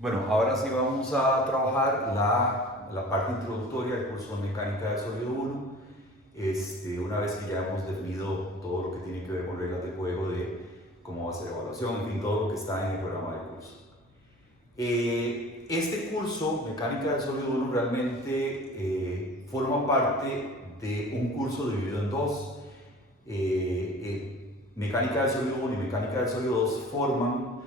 Bueno, ahora sí vamos a trabajar la parte introductoria del curso de Mecánica del Sólido 1. Una vez que ya hemos definido todo lo que tiene que ver con reglas de juego, de cómo va a ser evaluación, en fin, todo lo que está en el programa del curso. Este curso, Mecánica del Sólido 1, realmente forma parte de un curso dividido en dos. Mecánica del Sólido 1 y Mecánica del Sólido 2 forman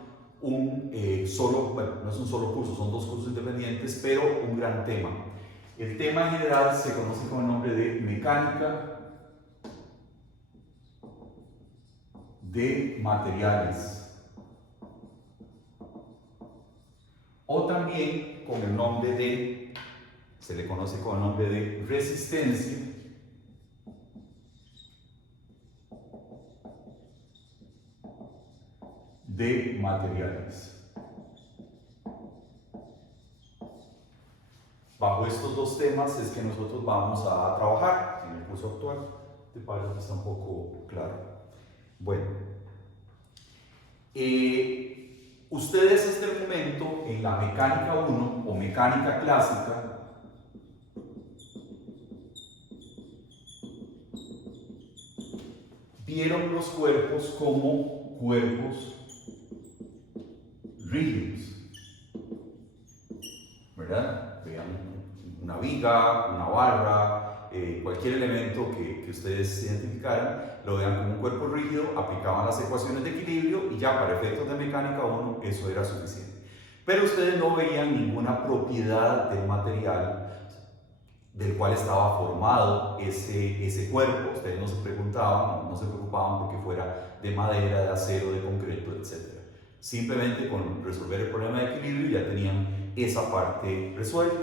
bueno, no es un solo curso, son dos cursos independientes, pero un gran tema. El tema en general se conoce con el nombre de Mecánica de Materiales, o también con el nombre de, se le conoce con el nombre de Resistencia de Materiales. Bajo estos dos temas es que nosotros vamos a trabajar en el curso actual. ¿Te parece que está un poco claro? Bueno, ustedes hasta el momento en la mecánica 1 o mecánica clásica vieron los cuerpos como cuerpos rígidos, ¿verdad? Vean una viga, una barra, cualquier elemento que ustedes identificaran, lo vean como un cuerpo rígido, aplicaban las ecuaciones de equilibrio y ya para efectos de mecánica 1 eso era suficiente. Pero ustedes no veían ninguna propiedad del material del cual estaba formado ese cuerpo. Ustedes no se preguntaban, no se preocupaban porque fuera de madera, de acero, de concreto, etc. Simplemente con resolver el problema de equilibrio ya tenían esa parte resuelta.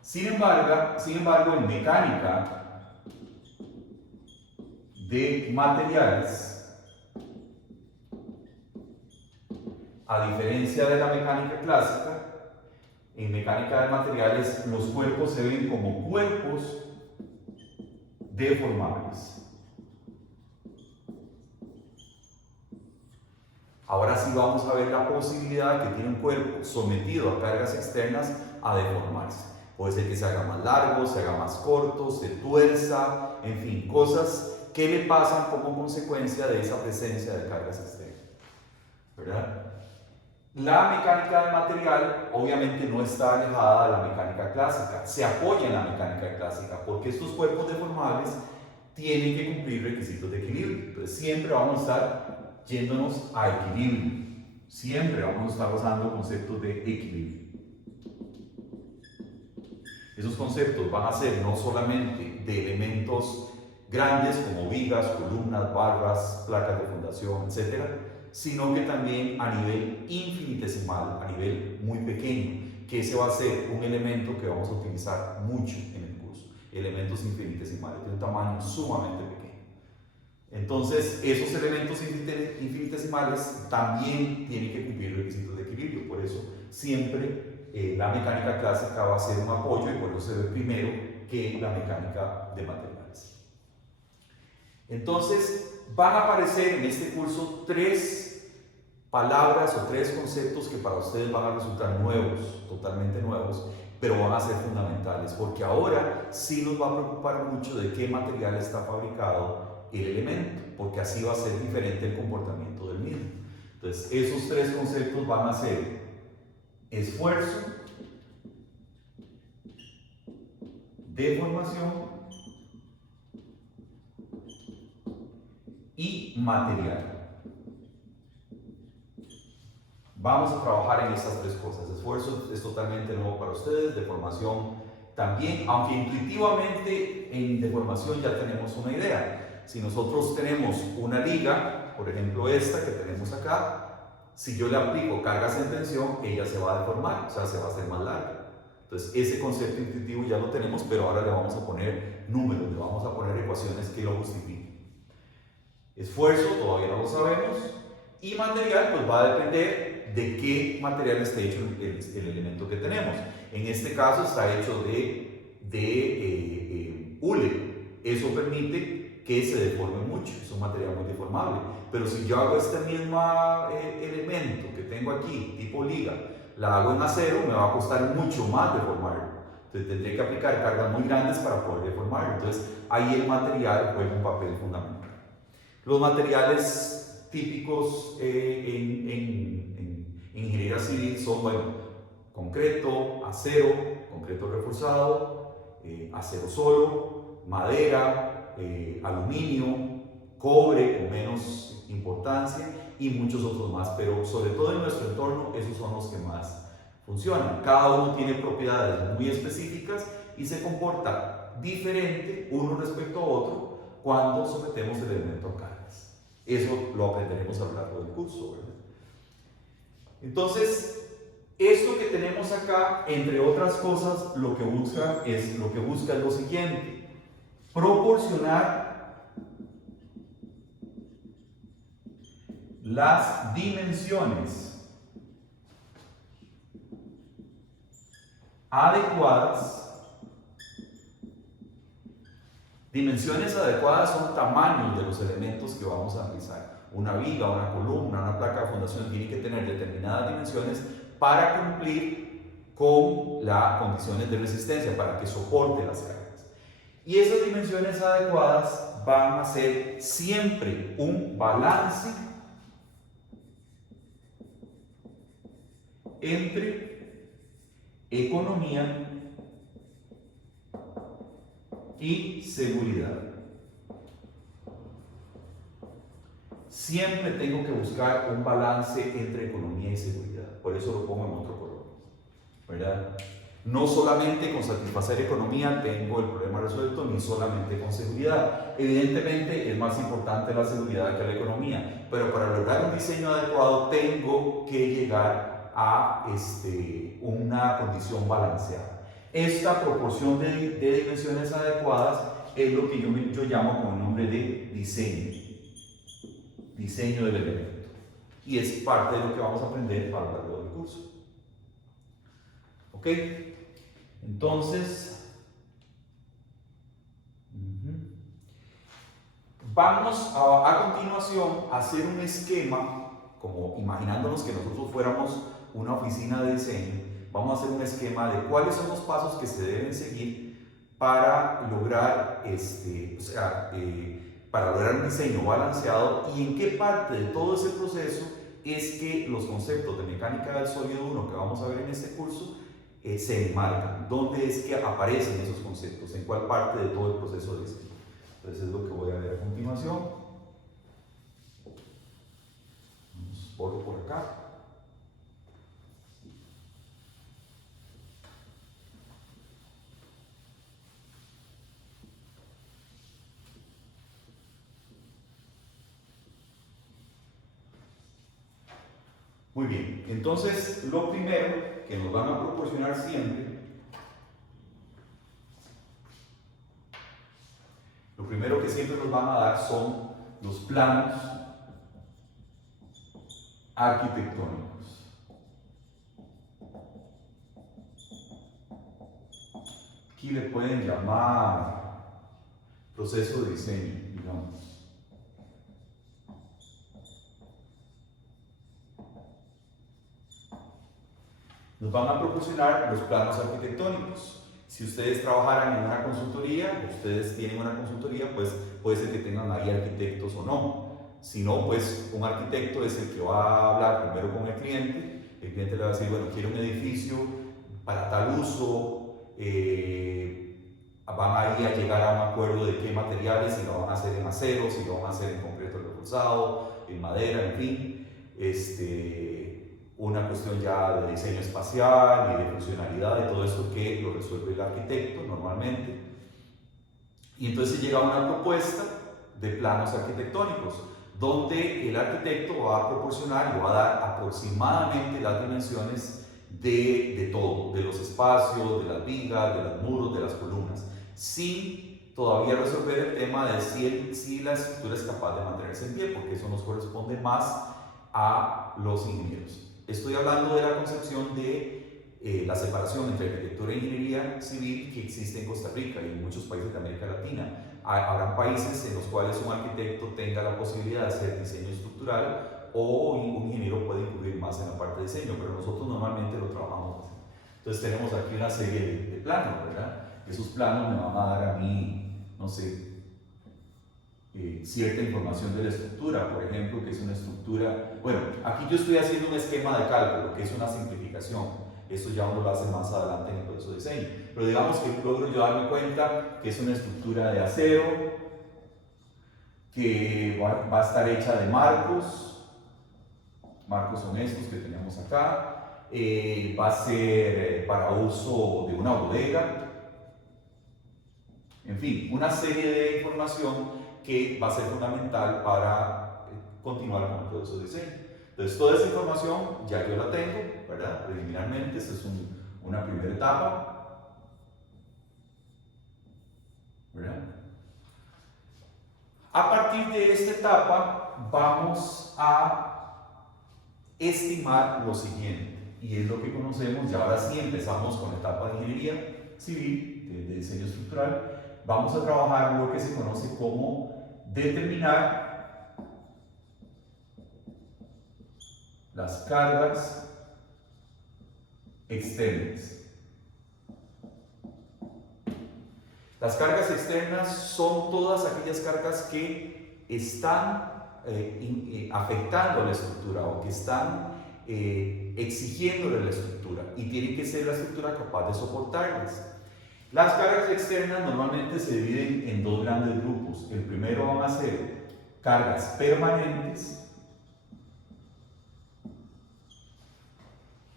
Sin embargo, en mecánica de materiales, a diferencia de la mecánica clásica, en mecánica de materiales los cuerpos se ven como cuerpos deformables. Ahora sí vamos a ver la posibilidad que tiene un cuerpo sometido a cargas externas a deformarse. Puede ser que se haga más largo, se haga más corto, se tuerza, en fin, cosas que le pasan como consecuencia de esa presencia de cargas externas, ¿verdad? La mecánica del material obviamente no está alejada de la mecánica clásica, se apoya en la mecánica clásica porque estos cuerpos deformables tienen que cumplir requisitos de equilibrio. Entonces siempre vamos a estar yéndonos a equilibrio, siempre vamos a estar usando conceptos de equilibrio. Esos conceptos van a ser no solamente de elementos grandes como vigas, columnas, barras, placas de fundación, etc., sino que también a nivel infinitesimal, a nivel muy pequeño, que ese va a ser un elemento que vamos a utilizar mucho en el curso, elementos infinitesimales de un tamaño sumamente pequeño. Entonces, esos elementos infinitesimales también tienen que cumplir requisitos de equilibrio, por eso siempre la mecánica clásica va a ser un apoyo y por eso se ve primero que la mecánica de materiales. Entonces, van a aparecer en este curso tres palabras o tres conceptos que para ustedes van a resultar nuevos, totalmente nuevos, pero van a ser fundamentales, porque ahora sí nos va a preocupar mucho de qué material está fabricado el elemento, porque así va a ser diferente el comportamiento del mismo. Entonces, esos tres conceptos van a ser esfuerzo, deformación y material. Vamos a trabajar en estas tres cosas. Esfuerzo es totalmente nuevo para ustedes, deformación también, aunque intuitivamente en deformación ya tenemos una idea. Si nosotros tenemos una liga, por ejemplo esta que tenemos acá, si yo le aplico cargas en tensión, ella se va a deformar, o sea, se va a hacer más larga. Entonces, ese concepto intuitivo ya lo tenemos, pero ahora le vamos a poner números, le vamos a poner ecuaciones que lo justifiquen. Esfuerzo, todavía no lo sabemos, y material, pues va a depender de qué material esté hecho el elemento que tenemos. En este caso está hecho de hule. Eso permite que se deforme mucho, es un material muy deformable. Pero si yo hago este mismo elemento que tengo aquí, tipo liga, la hago en acero, me va a costar mucho más deformarlo. Entonces tendré que aplicar cargas muy grandes para poder deformarlo. Entonces ahí el material juega un papel fundamental. Los materiales típicos en ingeniería civil son, bueno, concreto, acero, concreto reforzado, acero solo, madera, aluminio, cobre con menos importancia y muchos otros más, pero sobre todo en nuestro entorno esos son los que más funcionan. Cada uno tiene propiedades muy específicas y se comporta diferente uno respecto a otro cuando sometemos el elemento a cargas. Eso lo aprenderemos a lo largo del curso, ¿verdad? Entonces, esto que tenemos acá, entre otras cosas, lo que busca es lo siguiente: proporcionar las dimensiones adecuadas. Dimensiones adecuadas son tamaños de los elementos que vamos a analizar. Una viga, una columna, una placa de fundación tiene que tener determinadas dimensiones para cumplir con las condiciones de resistencia, para que soporte las cargas. Y esas dimensiones adecuadas van a ser siempre un balance entre economía y seguridad. Siempre tengo que buscar un balance entre economía y seguridad. Por eso lo pongo en otro color, ¿verdad? No solamente con satisfacer economía tengo el problema resuelto, ni solamente con seguridad. Evidentemente es más importante la seguridad que la economía, pero para lograr un diseño adecuado tengo que llegar a una condición balanceada. Esta proporción de dimensiones adecuadas es lo que yo llamo con el nombre de diseño del elemento, y es parte de lo que vamos a aprender a lo largo del curso. ¿Ok? Entonces, vamos a continuación a hacer un esquema, como imaginándonos que nosotros fuéramos una oficina de diseño. Vamos a hacer un esquema de cuáles son los pasos que se deben seguir para lograr, para lograr un diseño balanceado, y en qué parte de todo ese proceso es que los conceptos de mecánica del sólido 1 que vamos a ver en este curso se enmarcan. ¿Dónde es que aparecen esos conceptos? ¿En cuál parte de todo el proceso de diseño? Entonces es lo que voy a ver a continuación. Vamos por acá. Muy bien, entonces lo primero que nos van a proporcionar siempre, lo primero que siempre nos van a dar son los planos arquitectónicos. Aquí le pueden llamar proceso de diseño, digamos. Nos van a proporcionar los planos arquitectónicos. Si ustedes trabajaran en una consultoría, ustedes tienen una consultoría, pues puede ser que tengan ahí arquitectos o no. Si no, pues un arquitecto es el que va a hablar primero con el cliente le va a decir, bueno, quiero un edificio para tal uso, van ahí a llegar a un acuerdo de qué materiales, si lo van a hacer en acero, si lo van a hacer en concreto reforzado, en madera, en fin. Una cuestión ya de diseño espacial y de funcionalidad, de todo esto que lo resuelve el arquitecto normalmente. Y entonces llega una propuesta de planos arquitectónicos, donde el arquitecto va a proporcionar y va a dar aproximadamente las dimensiones de todo, de los espacios, de las vigas, de los muros, de las columnas, sin todavía resolver el tema de si la estructura es capaz de mantenerse en pie, porque eso nos corresponde más a los ingenieros. Estoy hablando de la concepción de la separación entre arquitectura e ingeniería civil que existe en Costa Rica y en muchos países de América Latina. Habrá países en los cuales un arquitecto tenga la posibilidad de hacer diseño estructural, o un ingeniero puede incluir más en la parte de diseño, pero nosotros normalmente lo trabajamos así. Entonces tenemos aquí una serie de planos, ¿verdad? Esos planos me van a dar a mí, no sé, cierta información de la estructura, por ejemplo, que es una estructura, bueno, aquí yo estoy haciendo un esquema de cálculo, que es una simplificación, eso ya uno lo hace más adelante en el proceso de diseño, pero digamos que logro yo darme cuenta que es una estructura de acero, que va a estar hecha de marcos son estos que tenemos acá, va a ser para uso de una bodega, en fin, una serie de información que va a ser fundamental para continuar con el proceso de diseño. Entonces, toda esa información ya yo la tengo, ¿verdad? Preliminarmente, esta es una primera etapa, ¿verdad? A partir de esta etapa, vamos a estimar lo siguiente, y es lo que conocemos, y ahora sí empezamos con la etapa de ingeniería civil, de diseño estructural. Vamos a trabajar lo que se conoce como determinar las cargas externas. Las cargas externas son todas aquellas cargas que están afectando a la estructura o que están exigiéndole a la estructura y tiene que ser la estructura capaz de soportarlas. Las cargas externas normalmente se dividen en dos grandes grupos. El primero van a ser cargas permanentes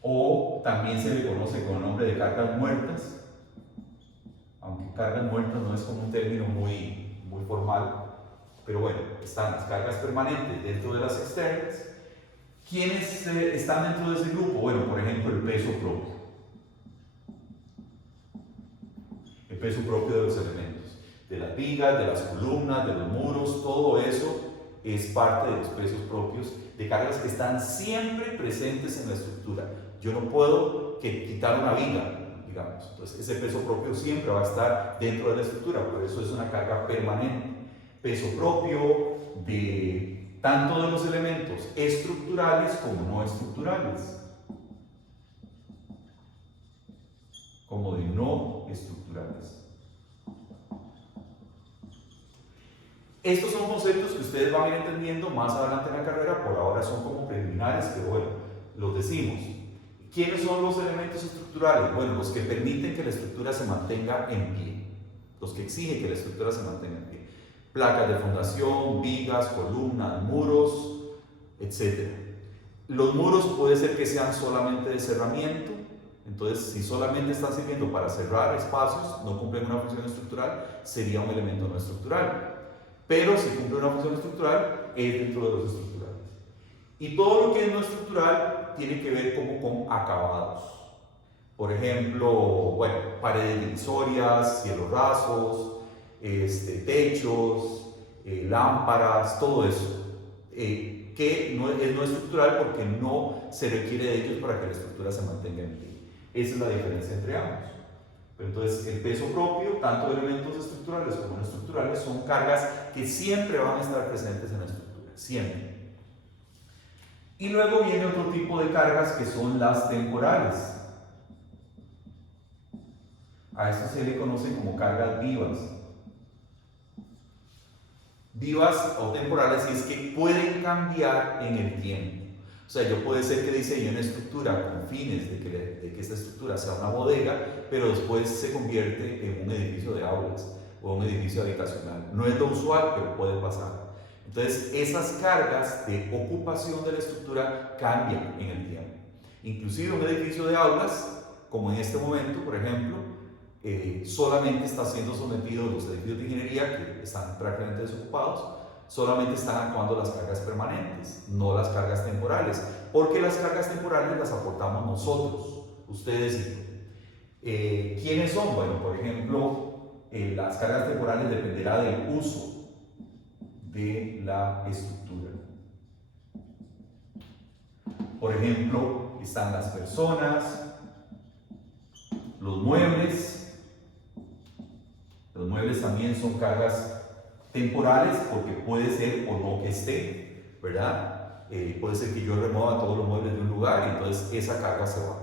o también se le conoce con el nombre de cargas muertas, aunque cargas muertas no es como un término muy formal, pero bueno, están las cargas permanentes dentro de las externas. ¿Quiénes están dentro de ese grupo? Bueno, por ejemplo, el peso propio. El peso propio de los elementos, de las vigas, de las columnas, de los muros, todo eso es parte de los pesos propios de cargas que están siempre presentes en la estructura. Yo no puedo quitar una viga, digamos, entonces ese peso propio siempre va a estar dentro de la estructura, por eso es una carga permanente. Peso propio de tanto de los elementos estructurales como no estructurales, como de no estructurales. Estos son conceptos que ustedes van a ir entendiendo más adelante en la carrera, por ahora son como preliminares, pero bueno, los decimos. ¿Quiénes son los elementos estructurales? Bueno, los que permiten que la estructura se mantenga en pie, los que exigen que la estructura se mantenga en pie. Placas de fundación, vigas, columnas, muros, etc. Los muros puede ser que sean solamente de cerramiento, entonces si solamente están sirviendo para cerrar espacios, no cumplen una función estructural, sería un elemento no estructural. Pero si cumple una función estructural, es dentro de los estructurales. Y todo lo que es no estructural tiene que ver como con acabados. Por ejemplo, bueno, paredes divisorias, cielos rasos, techos, lámparas, todo eso. Que no es no estructural porque no se requiere de ellos para que la estructura se mantenga en pie. Esa es la diferencia entre ambos. Pero entonces, el peso propio, tanto de elementos estructurales como no estructurales, son cargas que siempre van a estar presentes en la estructura, siempre. Y luego viene otro tipo de cargas que son las temporales. A esto se le conocen como cargas vivas. Vivas o temporales, y es que pueden cambiar en el tiempo. O sea, yo puede ser que diseñe una estructura con fines de que esta estructura sea una bodega, pero después se convierte en un edificio de aulas o un edificio habitacional. No es lo usual, pero puede pasar. Entonces, esas cargas de ocupación de la estructura cambian en el tiempo. Inclusive un edificio de aulas, como en este momento, por ejemplo, solamente está siendo sometido los edificios de ingeniería que están prácticamente desocupados, solamente están actuando las cargas permanentes, no las cargas temporales, porque las cargas temporales las aportamos nosotros, ustedes y yo. ¿Quiénes son? Bueno, por ejemplo, las cargas temporales dependerá del uso de la estructura. Por ejemplo, están las personas, los muebles. Los muebles también son cargas temporales porque puede ser o no que esté, ¿verdad? Puede ser que yo remueva todos los muebles de un lugar y entonces esa carga se va.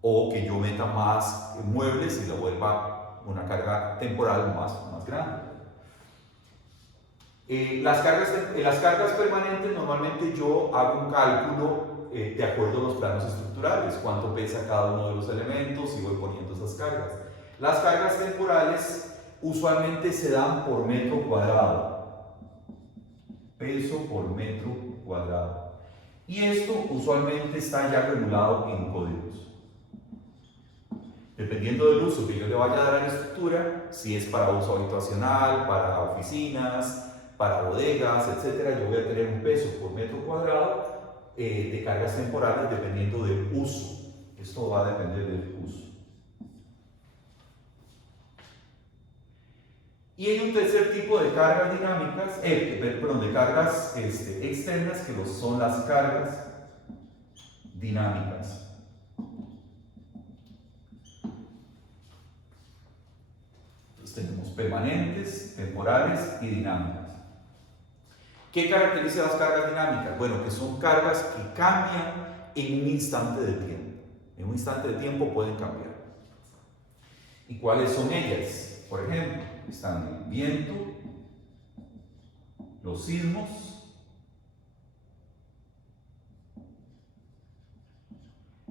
O que yo meta más muebles y lo vuelva una carga temporal más grande. Las cargas permanentes, normalmente yo hago un cálculo de acuerdo a los planos estructurales, cuánto pesa cada uno de los elementos y voy poniendo esas cargas. Las cargas temporales usualmente se dan por metro cuadrado, peso por metro cuadrado. Y esto usualmente está ya regulado en códigos. Dependiendo del uso que yo le vaya a dar a la estructura, si es para uso habitacional, para oficinas, para bodegas, etc., yo voy a tener un peso por metro cuadrado de cargas temporales dependiendo del uso. Esto va a depender del uso. Y hay un tercer tipo de cargas dinámicas, de cargas externas, que son las cargas dinámicas. Entonces tenemos permanentes, temporales y dinámicas. ¿Qué caracteriza las cargas dinámicas? Bueno, que son cargas que cambian en un instante de tiempo. En un instante de tiempo pueden cambiar. ¿Y cuáles son ellas? Por ejemplo, están el viento, los sismos,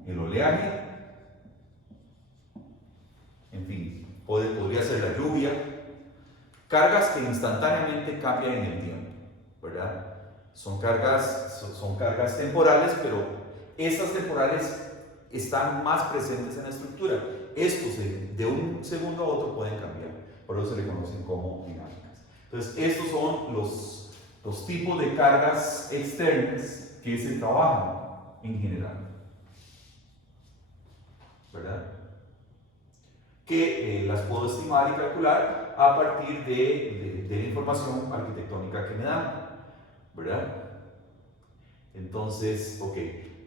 el oleaje, en fin, podría ser la lluvia, cargas que instantáneamente cambian en el tiempo, ¿verdad? Son cargas temporales, pero estas temporales están más presentes en la estructura. Estos de un segundo a otro pueden cambiar, por eso se le conocen como dinámicas. Entonces, estos son los tipos de cargas externas que se trabajan en general, ¿verdad? Que las puedo estimar y calcular a partir de la información arquitectónica que me dan, ¿verdad? Entonces, ok,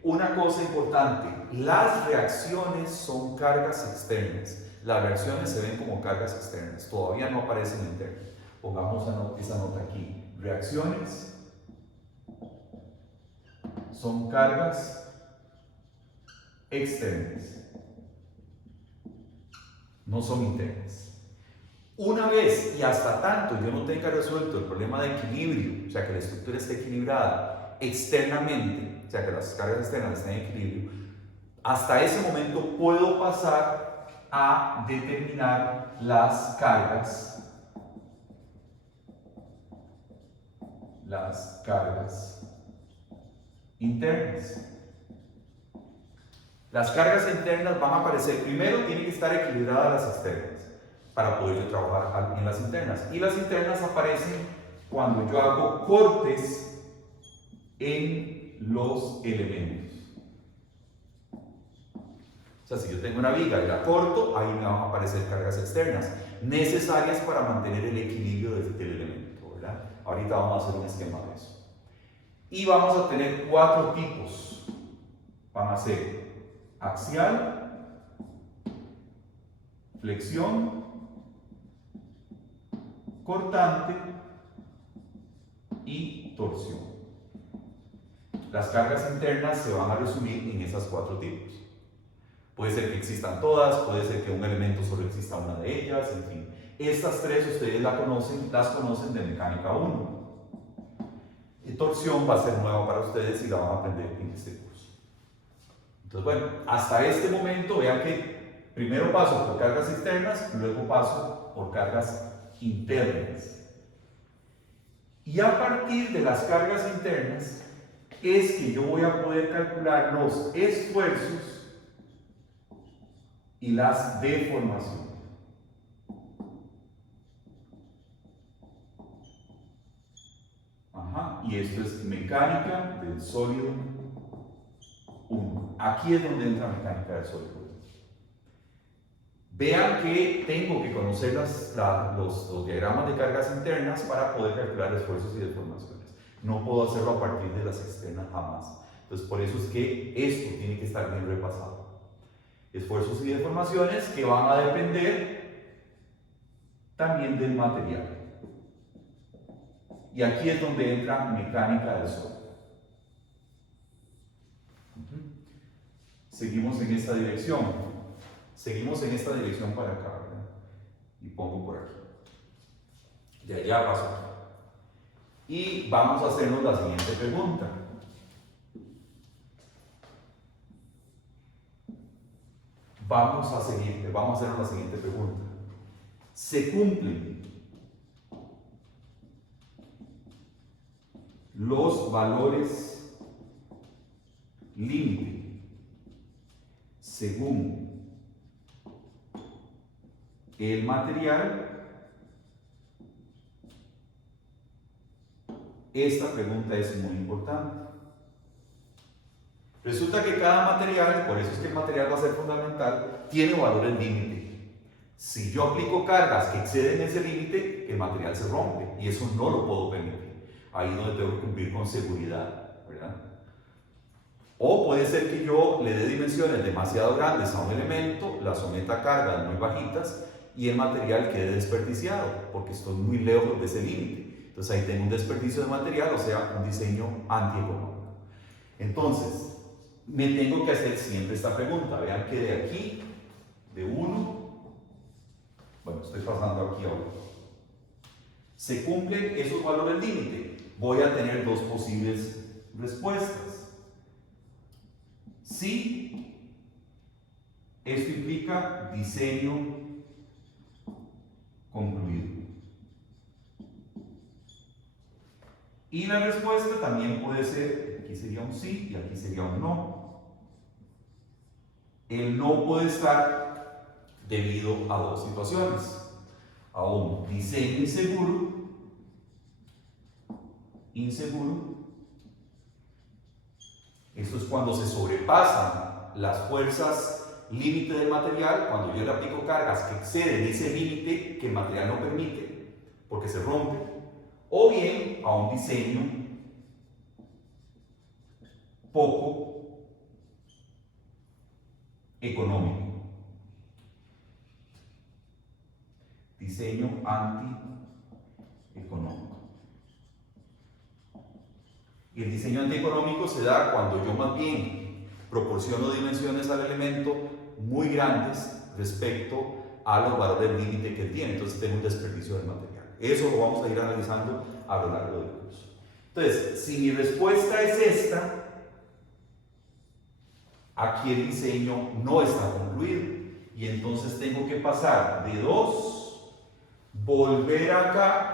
una cosa importante, las reacciones son cargas externas. Las reacciones se ven como cargas externas, todavía no aparecen internas. Pongamos esa nota aquí. Reacciones son cargas externas, no son internas. Una vez y hasta tanto yo no tenga resuelto el problema de equilibrio, o sea que la estructura esté equilibrada externamente, o sea que las cargas externas estén en equilibrio, hasta ese momento puedo pasar a determinar las cargas internas. Las cargas internas van a aparecer, primero tienen que estar equilibradas las externas para poder yo trabajar en las internas. Y las internas aparecen cuando yo hago cortes en los elementos. O sea, si yo tengo una viga y la corto, ahí me van a aparecer cargas externas necesarias para mantener el equilibrio del elemento, ¿verdad? Ahorita vamos a hacer un esquema de eso. Y vamos a tener 4 tipos. Van a ser axial, flexión, cortante y torsión. Las cargas internas se van a resumir en esas 4 tipos. Puede ser que existan todas, puede ser que un elemento solo exista una de ellas, en fin. Estas 3 ustedes las conocen de mecánica 1. Torsión va a ser nueva para ustedes y la van a aprender en este curso. Entonces, bueno, hasta este momento vean que primero paso por cargas externas, luego paso por cargas internas. Y a partir de las cargas internas es que yo voy a poder calcular los esfuerzos y las deformaciones. Y esto es mecánica del sólido 1. Aquí es donde entra mecánica del sólido 1. Vean que tengo que conocer los diagramas de cargas internas para poder calcular esfuerzos y deformaciones. No puedo hacerlo a partir de las externas jamás. Entonces, por eso es que esto tiene que estar bien repasado. Esfuerzos y deformaciones que van a depender también del material. Y aquí es donde entra mecánica del sólido. seguimos en esta dirección. Seguimos en esta dirección para acá, ¿verdad? Y pongo por aquí. De allá paso aquí. Y vamos a hacernos la siguiente pregunta. Vamos a hacernos la siguiente pregunta. ¿Se cumplen los valores límite según el material? Esta pregunta es muy importante. Resulta que cada material, por eso es que el material va a ser fundamental, tiene valores límite. Si yo aplico cargas que exceden ese límite, el material se rompe y eso no lo puedo permitir. Ahí es donde tengo que cumplir con seguridad, ¿verdad? O puede ser que yo le dé dimensiones demasiado grandes a un elemento, la someta a cargas muy bajitas y el material quede desperdiciado porque estoy muy lejos de ese límite. Entonces ahí tengo un desperdicio de material, o sea, un diseño antieconómico. Entonces, me tengo que hacer siempre esta pregunta. Vean que de aquí, de 1, bueno, estoy pasando aquí ahora. ¿Se cumplen esos valores límite? Voy a tener dos posibles respuestas. Sí, esto implica diseño concluido. Y la respuesta también puede ser, aquí sería un sí y aquí sería un no. El no puede estar debido a dos situaciones. A un diseño inseguro. Esto es cuando se sobrepasan las fuerzas límite del material, cuando yo le aplico cargas que exceden ese límite que el material no permite, porque se rompe, o bien a un diseño poco económico. Diseño antieconómico. Y el diseño antieconómico se da cuando yo más bien proporciono dimensiones al elemento muy grandes respecto a los valores límite que él tiene. Entonces tengo un desperdicio del material. Eso lo vamos a ir analizando a lo largo del curso. Entonces, si mi respuesta es esta, aquí el diseño no está concluido. Y entonces tengo que pasar de 2, volver acá,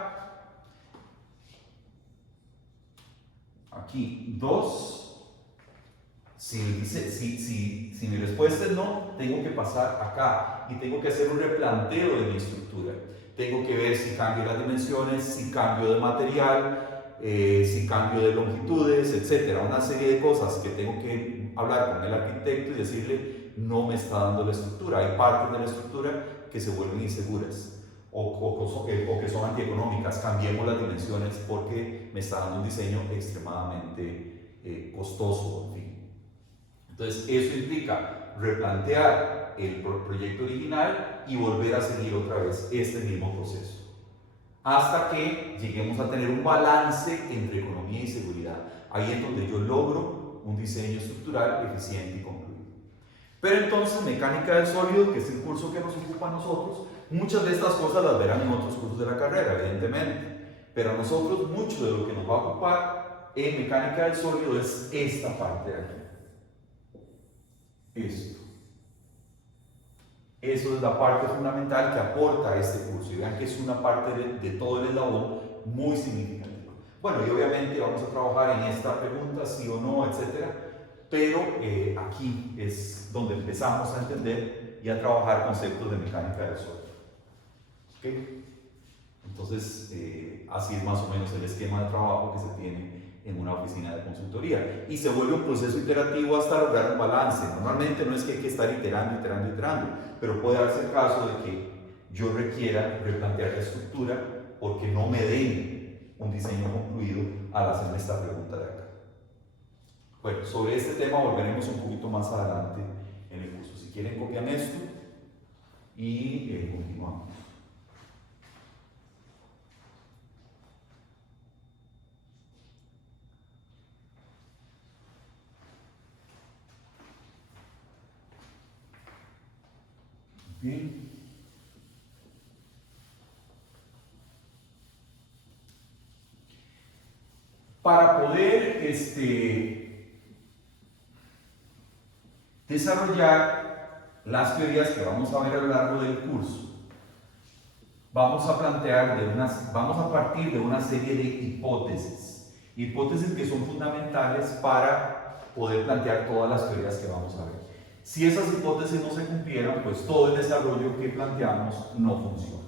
aquí 2. Si mi respuesta es no, tengo que pasar acá y tengo que hacer un replanteo de mi estructura. Tengo que ver si cambio las dimensiones, si cambio de material, si cambio de longitudes, etc. Una serie de cosas que tengo que hablar con el arquitecto y decirle no me está dando la estructura. Hay partes de la estructura que se vuelven inseguras o que son antieconómicas. Cambiemos las dimensiones porque me está dando un diseño extremadamente costoso, en fin. Entonces, eso implica replantear el proyecto original y volver a seguir otra vez este mismo proceso. Hasta que lleguemos a tener un balance entre economía y seguridad. Ahí es donde yo logro un diseño estructural eficiente y concluido. Pero entonces, mecánica del sólido, que es el curso que nos ocupa a nosotros, muchas de estas cosas las verán en otros cursos de la carrera, evidentemente. Pero a nosotros, mucho de lo que nos va a ocupar en mecánica del sólido es esta parte de aquí. Esto. Eso es la parte fundamental que aporta a este curso. Y vean que es una parte de todo el eslabón muy significativa. Bueno, y obviamente vamos a trabajar en esta pregunta, sí o no, etc. Pero aquí es donde empezamos a entender y a trabajar conceptos de mecánica del sólido. ¿Okay? Entonces, así es más o menos el esquema de trabajo que se tiene en una oficina de consultoría. Y se vuelve un proceso iterativo hasta lograr un balance. Normalmente no es que hay que estar iterando, pero puede darse el caso de que yo requiera replantear la estructura porque no me den un diseño concluido al hacerme esta pregunta de acá. Bueno, sobre este tema volveremos un poquito más adelante en el curso. Si quieren, copian esto y continuamos. Bien. Para poder desarrollar las teorías que vamos a ver a lo largo del curso, vamos a partir de una serie de hipótesis que son fundamentales para poder plantear todas las teorías que vamos a ver. Si esas hipótesis no se cumplieran, pues todo el desarrollo que planteamos no funciona.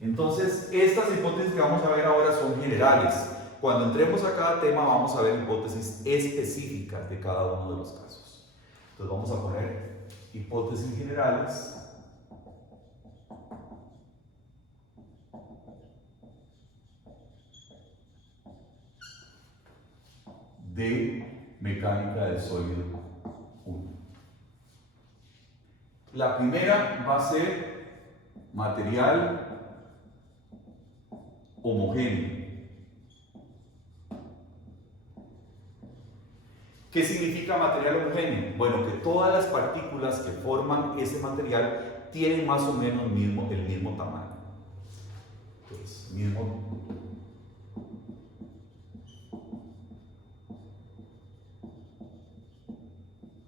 Entonces, estas hipótesis que vamos a ver ahora son generales. Cuando entremos a cada tema vamos a ver hipótesis específicas de cada uno de los casos. Entonces vamos a poner hipótesis generales de mecánica del sólido 1. La primera va a ser material homogéneo. ¿Qué significa material homogéneo? Bueno, que todas las partículas que forman ese material tienen más o menos el mismo tamaño. Entonces, mismo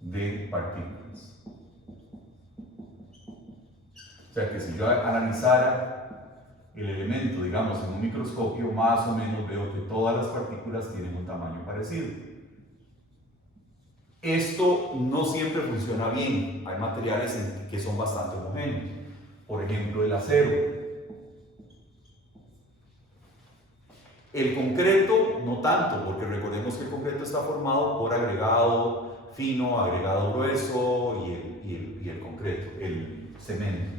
de partículas. O sea que si yo analizara el elemento, digamos, en un microscopio, más o menos veo que todas las partículas tienen un tamaño parecido. Esto no siempre funciona bien. Hay materiales que son bastante homogéneos. Por ejemplo, el acero. El concreto no tanto, porque recordemos que el concreto está formado por agregado fino, agregado grueso y el concreto, el cemento.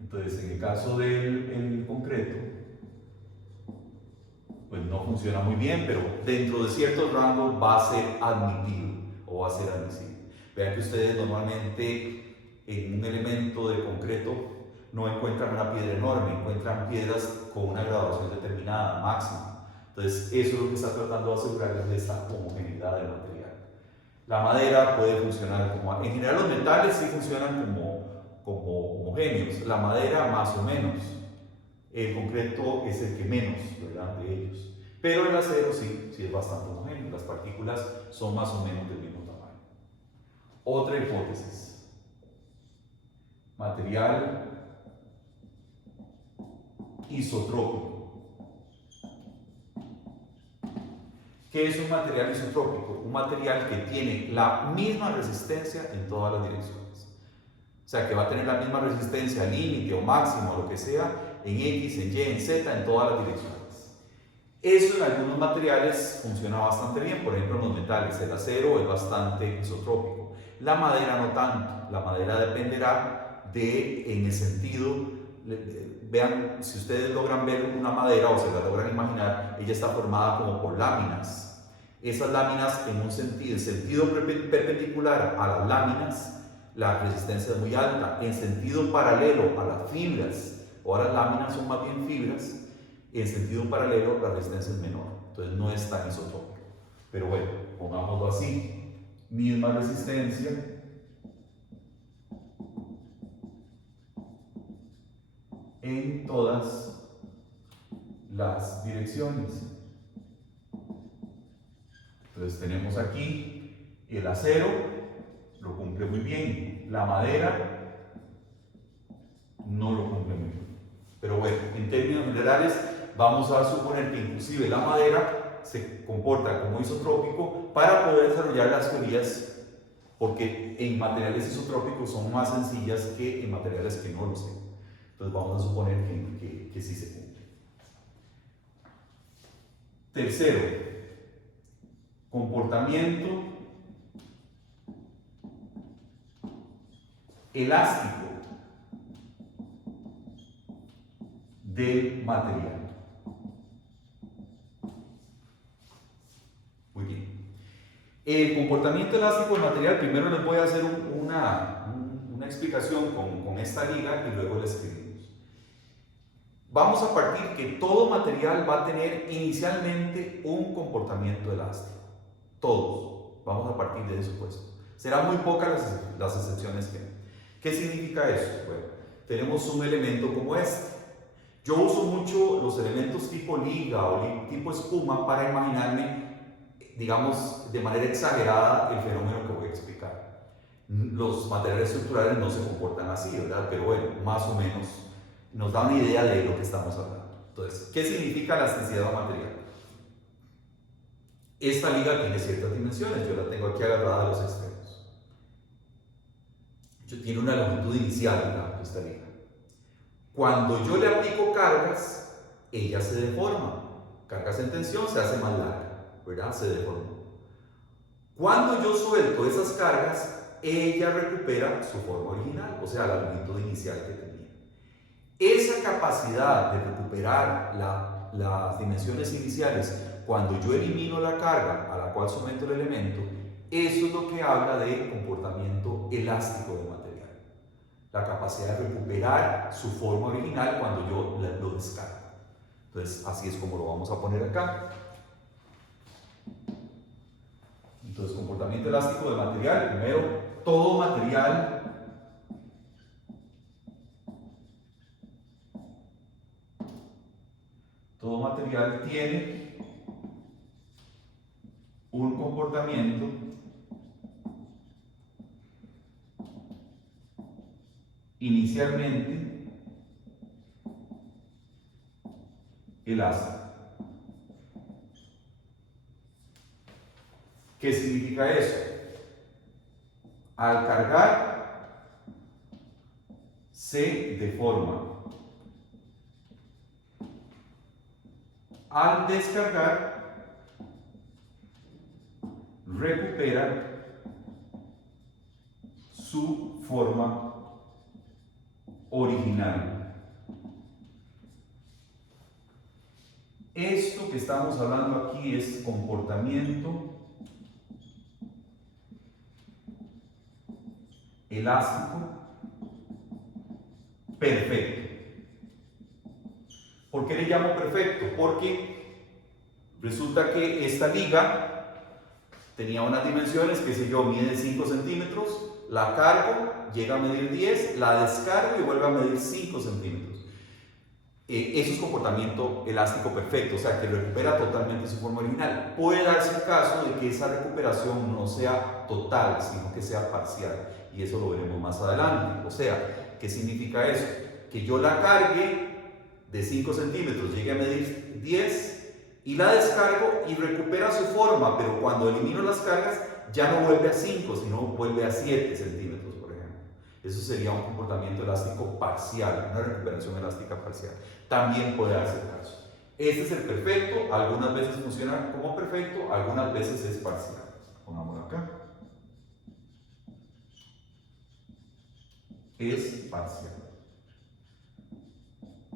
Entonces, en el caso del concreto, pues no funciona muy bien, pero dentro de ciertos rangos va a ser admitido o va a ser admisible. Vean que ustedes normalmente en un elemento de concreto no encuentran una piedra enorme, encuentran piedras con una graduación determinada, máxima. Entonces, eso es lo que está tratando de asegurarles de esta homogeneidad del material. La madera puede funcionar como... En general los metales sí funcionan como homogéneos, la madera más o menos. El concreto es el que menos, ¿verdad?, de ellos. Pero el acero sí es bastante homogéneo, las partículas son más o menos del mismo tamaño. Otra hipótesis. Material isotrópico. ¿Qué es un material isotrópico? Un material que tiene la misma resistencia en todas las direcciones. O sea, que va a tener la misma resistencia límite o máximo o lo que sea en X, en Y, en Z, en todas las direcciones. Eso en algunos materiales funciona bastante bien, por ejemplo en los metales. El acero es bastante isotrópico. La madera no tanto. La madera dependerá en el sentido, vean, si ustedes logran ver una madera o se la logran imaginar, ella está formada como por láminas. Esas láminas en sentido perpendicular a las láminas, la resistencia es muy alta. En sentido paralelo a las fibras, o a las láminas son más bien fibras, en sentido paralelo la resistencia es menor. Entonces no es tan isotrópico. Pero bueno, pongámoslo así. Misma resistencia en todas las direcciones. Entonces tenemos aquí el acero, lo cumple muy bien. La madera no lo cumple muy bien. Pero bueno, en términos generales vamos a suponer que inclusive la madera se comporta como isotrópico para poder desarrollar las teorías, porque en materiales isotrópicos son más sencillas que en materiales que no lo sean. Entonces vamos a suponer que sí se cumple. Tercero, comportamiento elástico del material. Muy bien. El comportamiento elástico del material, primero les voy a hacer una explicación con esta liga y luego la escribimos. Vamos a partir que todo material va a tener inicialmente un comportamiento elástico. Todos. Vamos a partir de eso supuesto. Serán muy pocas las excepciones que hay. ¿Qué significa eso? Bueno, tenemos un elemento como este. Yo uso mucho los elementos tipo liga o tipo espuma para imaginarme, digamos, de manera exagerada el fenómeno que voy a explicar. Los materiales estructurales no se comportan así, ¿verdad? Pero bueno, más o menos nos da una idea de lo que estamos hablando. Entonces, ¿qué significa elasticidad de un material? Esta liga tiene ciertas dimensiones, yo la tengo aquí agarrada a los extremos. Tiene una longitud inicial, digamos, esta liga. Cuando yo le aplico cargas, ella se deforma. Cargas en tensión se hace más larga, ¿verdad? Se deforma. Cuando yo suelto esas cargas, ella recupera su forma original, o sea, la longitud inicial que tenía. Esa capacidad de recuperar las dimensiones iniciales cuando yo elimino la carga a la cual someto el elemento, eso es lo que habla de comportamiento elástico del material. La capacidad de recuperar su forma original cuando yo lo descargo. Entonces, así es como lo vamos a poner acá. Entonces, comportamiento elástico del material. Primero, todo material tiene un comportamiento inicialmente elástico. ¿Qué significa eso? Al cargar se deforma. Al descargar recupera su forma original. Esto que estamos hablando aquí es comportamiento elástico perfecto. ¿Por qué le llamo perfecto? Porque resulta que esta liga tenía unas dimensiones, qué sé yo, mide 5 centímetros, la cargo, llega a medir 10, la descargo y vuelve a medir 5 centímetros. Eso es comportamiento elástico perfecto, o sea, que recupera totalmente su forma original. Puede darse el caso de que esa recuperación no sea total, sino que sea parcial, y eso lo veremos más adelante. O sea, ¿qué significa eso? Que yo la cargue de 5 centímetros, llegue a medir 10 y la descargo y recupera su forma, pero cuando elimino las cargas ya no vuelve a 5, sino vuelve a 7 centímetros, por ejemplo. Eso sería un comportamiento elástico parcial, una recuperación elástica parcial. También puede darse el caso. Este es el perfecto, algunas veces funciona como perfecto, algunas veces es parcial. Pongámoslo acá. Es parcial.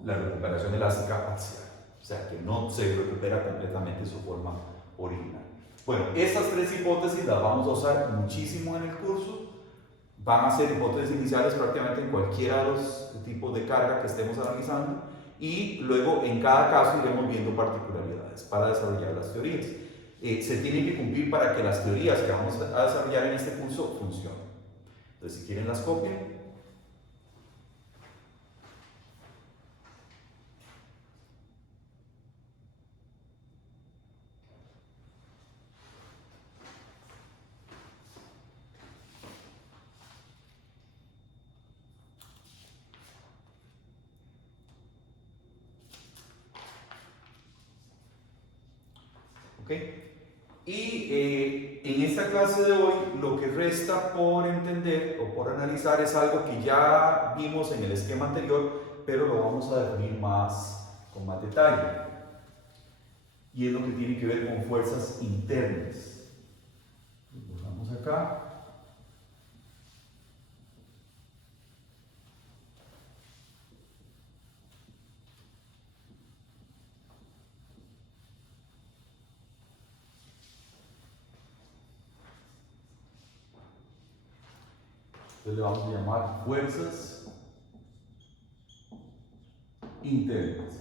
La recuperación elástica parcial, o sea que no se recupera completamente su forma original. Bueno, estas tres hipótesis las vamos a usar muchísimo en el curso. Van a ser hipótesis iniciales prácticamente en cualquiera de los tipos de carga que estemos analizando, y luego en cada caso iremos viendo particularidades para desarrollar las teorías. Se tienen que cumplir para que las teorías que vamos a desarrollar en este curso funcionen. Entonces, si quieren las copian. ¿Okay? Y en esta clase de hoy lo que resta por entender o por analizar es algo que ya vimos en el esquema anterior, pero lo vamos a definir con más detalle. Y es lo que tiene que ver con fuerzas internas. Lo vamos acá. Entonces le vamos a llamar fuerzas internas.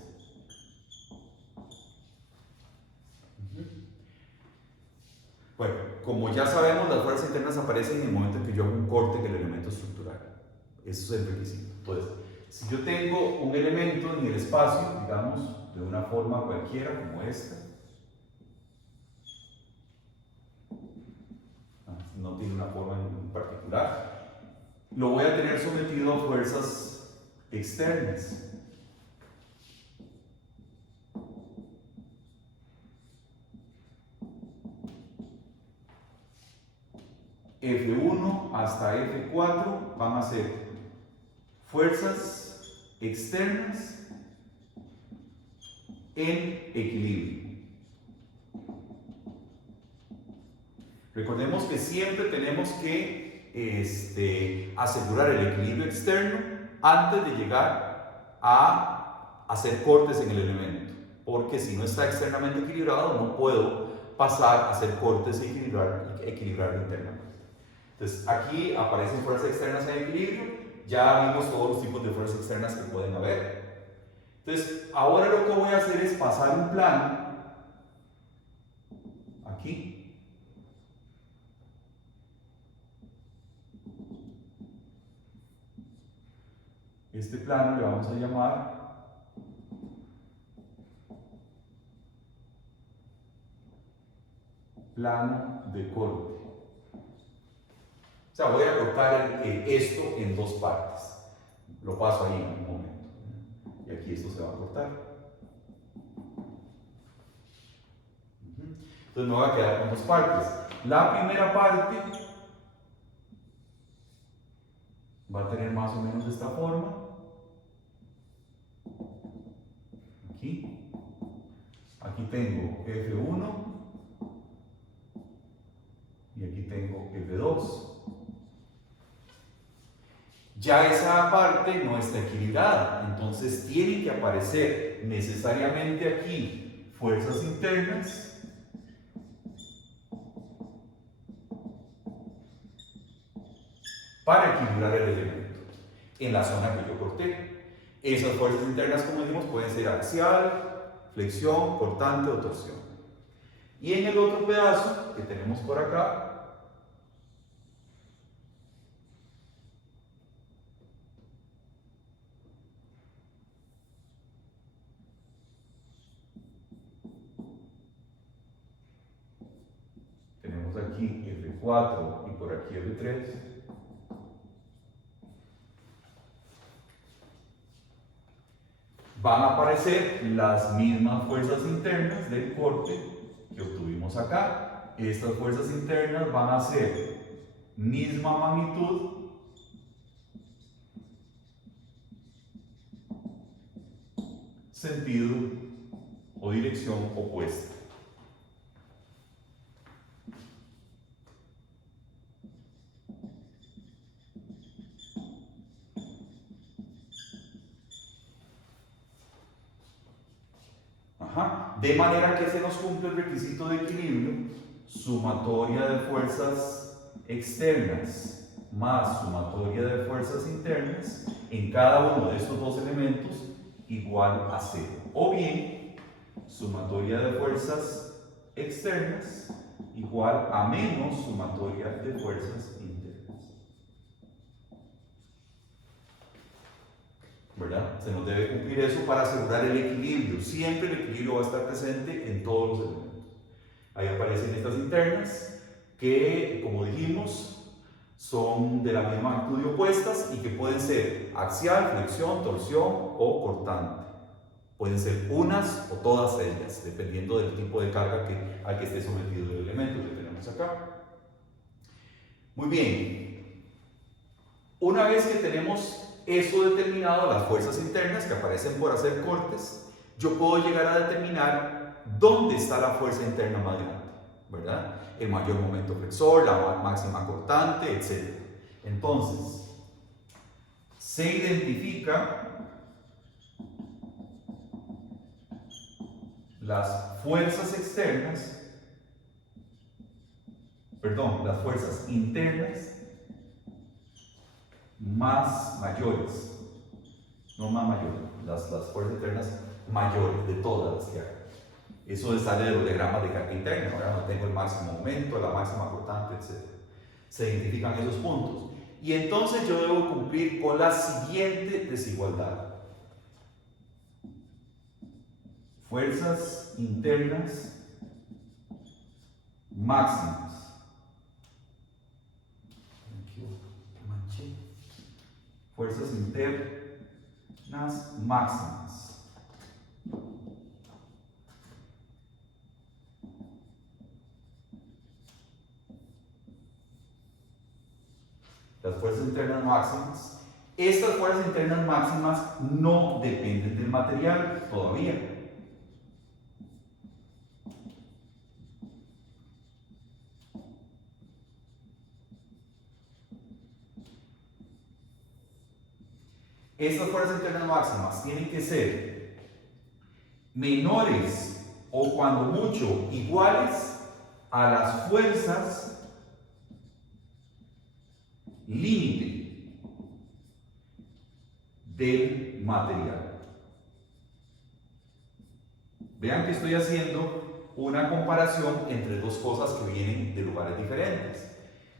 Bueno, como ya sabemos, las fuerzas internas aparecen en el momento en que yo hago un corte en el elemento estructural. Eso es el requisito. Entonces, si yo tengo un elemento en el espacio, digamos, de una forma cualquiera, como esta, no tiene una forma en particular, lo voy a tener sometido a fuerzas externas. F1 hasta F4 van a ser fuerzas externas en equilibrio. Recordemos que siempre tenemos que asegurar el equilibrio externo antes de llegar a hacer cortes en el elemento, porque si no está externamente equilibrado no puedo pasar a hacer cortes y equilibrarlo internamente. Entonces aquí aparecen fuerzas externas en equilibrio, ya vimos todos los tipos de fuerzas externas que pueden haber. Entonces ahora lo que voy a hacer es pasar un plano aquí, este plano le vamos a llamar plano de corte. O sea, voy a cortar esto en dos partes. Lo paso ahí en un momento. Y aquí esto se va a cortar. Entonces me voy a quedar con dos partes. La primera parte va a tener más o menos de esta forma. Aquí. Aquí tengo F1. Y aquí tengo F2. Ya esa parte no está equilibrada, entonces tienen que aparecer necesariamente aquí fuerzas internas para equilibrar el elemento en la zona que yo corté. Esas fuerzas internas, como dijimos, pueden ser axial, flexión, cortante o torsión. Y en el otro pedazo que tenemos por acá, tenemos aquí F4 y por aquí F3. Van a aparecer las mismas fuerzas internas del corte que obtuvimos acá. Estas fuerzas internas van a ser misma magnitud, sentido o dirección opuesta. De manera que se nos cumple el requisito de equilibrio, sumatoria de fuerzas externas más sumatoria de fuerzas internas en cada uno de estos dos elementos igual a 0. O bien, sumatoria de fuerzas externas igual a menos sumatoria de fuerzas internas. ¿Verdad? Se nos debe cumplir eso para asegurar el equilibrio. Siempre el equilibrio va a estar presente en todos los elementos. Ahí aparecen estas internas que, como dijimos, son de la misma magnitud y opuestas y que pueden ser axial, flexión, torsión o cortante. Pueden ser unas o todas ellas, dependiendo del tipo de carga al que esté sometido el elemento que tenemos acá. Muy bien. Una vez que tenemos eso determinado, las fuerzas internas que aparecen por hacer cortes, yo puedo llegar a determinar dónde está la fuerza interna más grande, ¿verdad? El mayor momento flexor, la máxima cortante, etc. Entonces, se identifica las fuerzas externas, las fuerzas internas mayores, no más mayores, las fuerzas internas mayores de todas las que hay. Eso sale de los diagramas de carga interna, ¿verdad? Donde tengo el máximo momento, la máxima cortante, etc. Se identifican esos puntos. Y entonces yo debo cumplir con la siguiente desigualdad. Fuerzas internas máximas. Fuerzas internas máximas. Las fuerzas internas máximas. Estas fuerzas internas máximas no dependen del material todavía. Estas fuerzas internas máximas tienen que ser menores o cuando mucho iguales a las fuerzas límite del material. Vean que estoy haciendo una comparación entre dos cosas que vienen de lugares diferentes.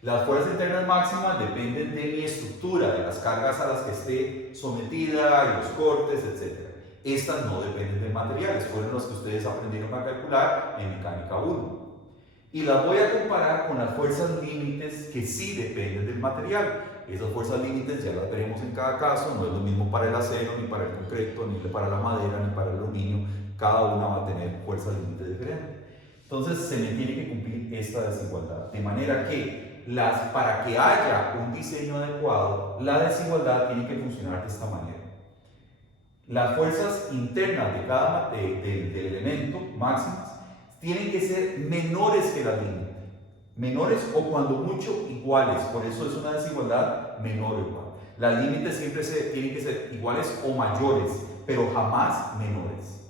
Las fuerzas internas máximas dependen de mi estructura, de las cargas a las que esté sometida, y los cortes, etc. Estas no dependen del material, fueron las que ustedes aprendieron a calcular en mecánica 1. Y las voy a comparar con las fuerzas límites que sí dependen del material. Esas fuerzas límites ya las veremos en cada caso, no es lo mismo para el acero, ni para el concreto, ni para la madera, ni para el aluminio. Cada una va a tener fuerzas límites diferentes. Entonces se me tiene que cumplir esta desigualdad. De manera que para que haya un diseño adecuado, la desigualdad tiene que funcionar de esta manera. Las fuerzas internas de cada del elemento máximas tienen que ser menores que las límites, menores o cuando mucho iguales, por eso es una desigualdad menor o igual. Las límites siempre tienen que ser iguales o mayores, pero jamás menores.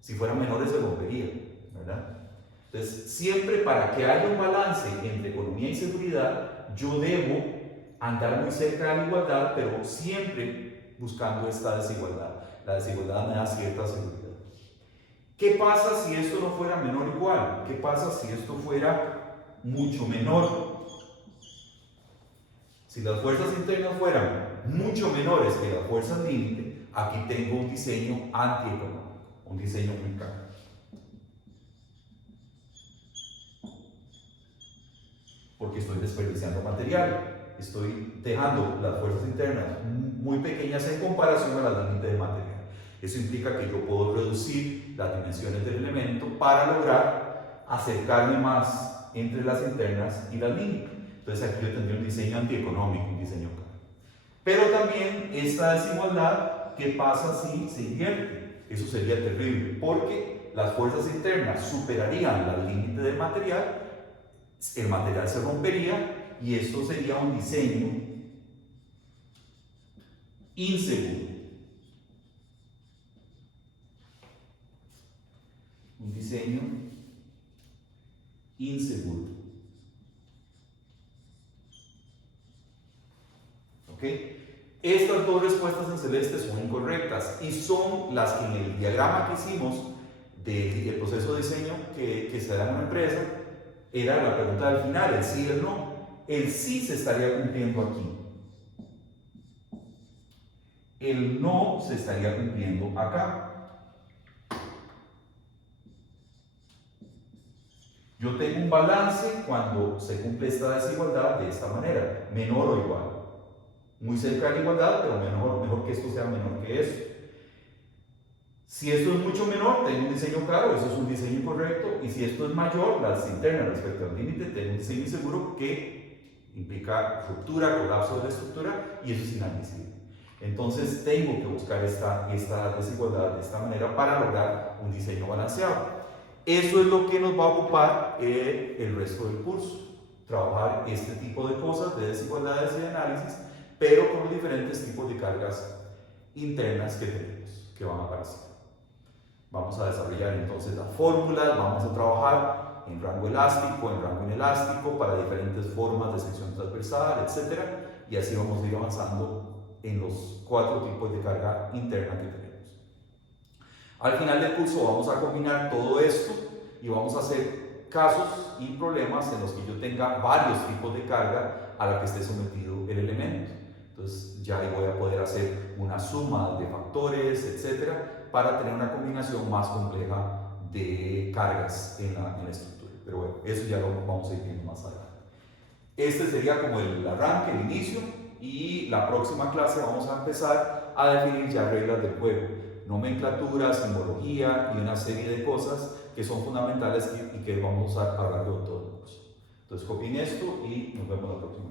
Si fueran menores se rompería, ¿verdad? Entonces, siempre para que haya un balance entre economía y seguridad, yo debo andar muy cerca de la igualdad, pero siempre buscando esta desigualdad. La desigualdad me da cierta seguridad. ¿Qué pasa si esto no fuera menor o igual? ¿Qué pasa si esto fuera mucho menor? Si las fuerzas internas fueran mucho menores que las fuerzas límite, aquí tengo un diseño antieconómico, un diseño muy caro. Porque estoy desperdiciando material, estoy dejando las fuerzas internas muy pequeñas en comparación a las límites de material. Eso implica que yo puedo reducir las dimensiones del elemento para lograr acercarme más entre las internas y las límites. Entonces aquí yo tendría un diseño antieconómico, un diseño caro. Pero también esta desigualdad, ¿qué pasa si se invierte? Eso sería terrible, porque las fuerzas internas superarían las límites del material, el material se rompería y esto sería un diseño inseguro. Un diseño inseguro. ¿Ok? Estas dos respuestas en celeste son incorrectas y son las que en el diagrama que hicimos del proceso de diseño que se da en una empresa era la pregunta del final, el sí y el no. El sí se estaría cumpliendo aquí. El no se estaría cumpliendo acá. Yo tengo un balance cuando se cumple esta desigualdad de esta manera, menor o igual. Muy cerca de la igualdad, pero mejor que esto sea menor que eso. Si esto es mucho menor, tengo un diseño caro, eso es un diseño incorrecto. Y si esto es mayor, las internas respecto al límite, tengo un diseño inseguro que implica ruptura, colapso de la estructura, y eso es inadmisible. Entonces tengo que buscar esta desigualdad de esta manera para lograr un diseño balanceado. Eso es lo que nos va a ocupar el resto del curso. Trabajar este tipo de cosas, de desigualdades y de análisis, pero con los diferentes tipos de cargas internas que tenemos, que van a aparecer. Vamos a desarrollar entonces las fórmulas, vamos a trabajar en rango elástico, en rango inelástico, para diferentes formas de sección transversal, etc. Y así vamos a ir avanzando en los 4 tipos de carga interna que tenemos. Al final del curso vamos a combinar todo esto y vamos a hacer casos y problemas en los que yo tenga varios tipos de carga a la que esté sometido el elemento. Entonces ya ahí voy a poder hacer una suma de factores, etcétera, para tener una combinación más compleja de cargas en la estructura. Pero bueno, eso ya lo vamos a ir viendo más adelante. Este sería como el arranque, el inicio, y la próxima clase vamos a empezar a definir ya reglas del juego, nomenclatura, simbología y una serie de cosas que son fundamentales y que vamos a usar a lo largo de todo el curso. Entonces copien esto y nos vemos la próxima.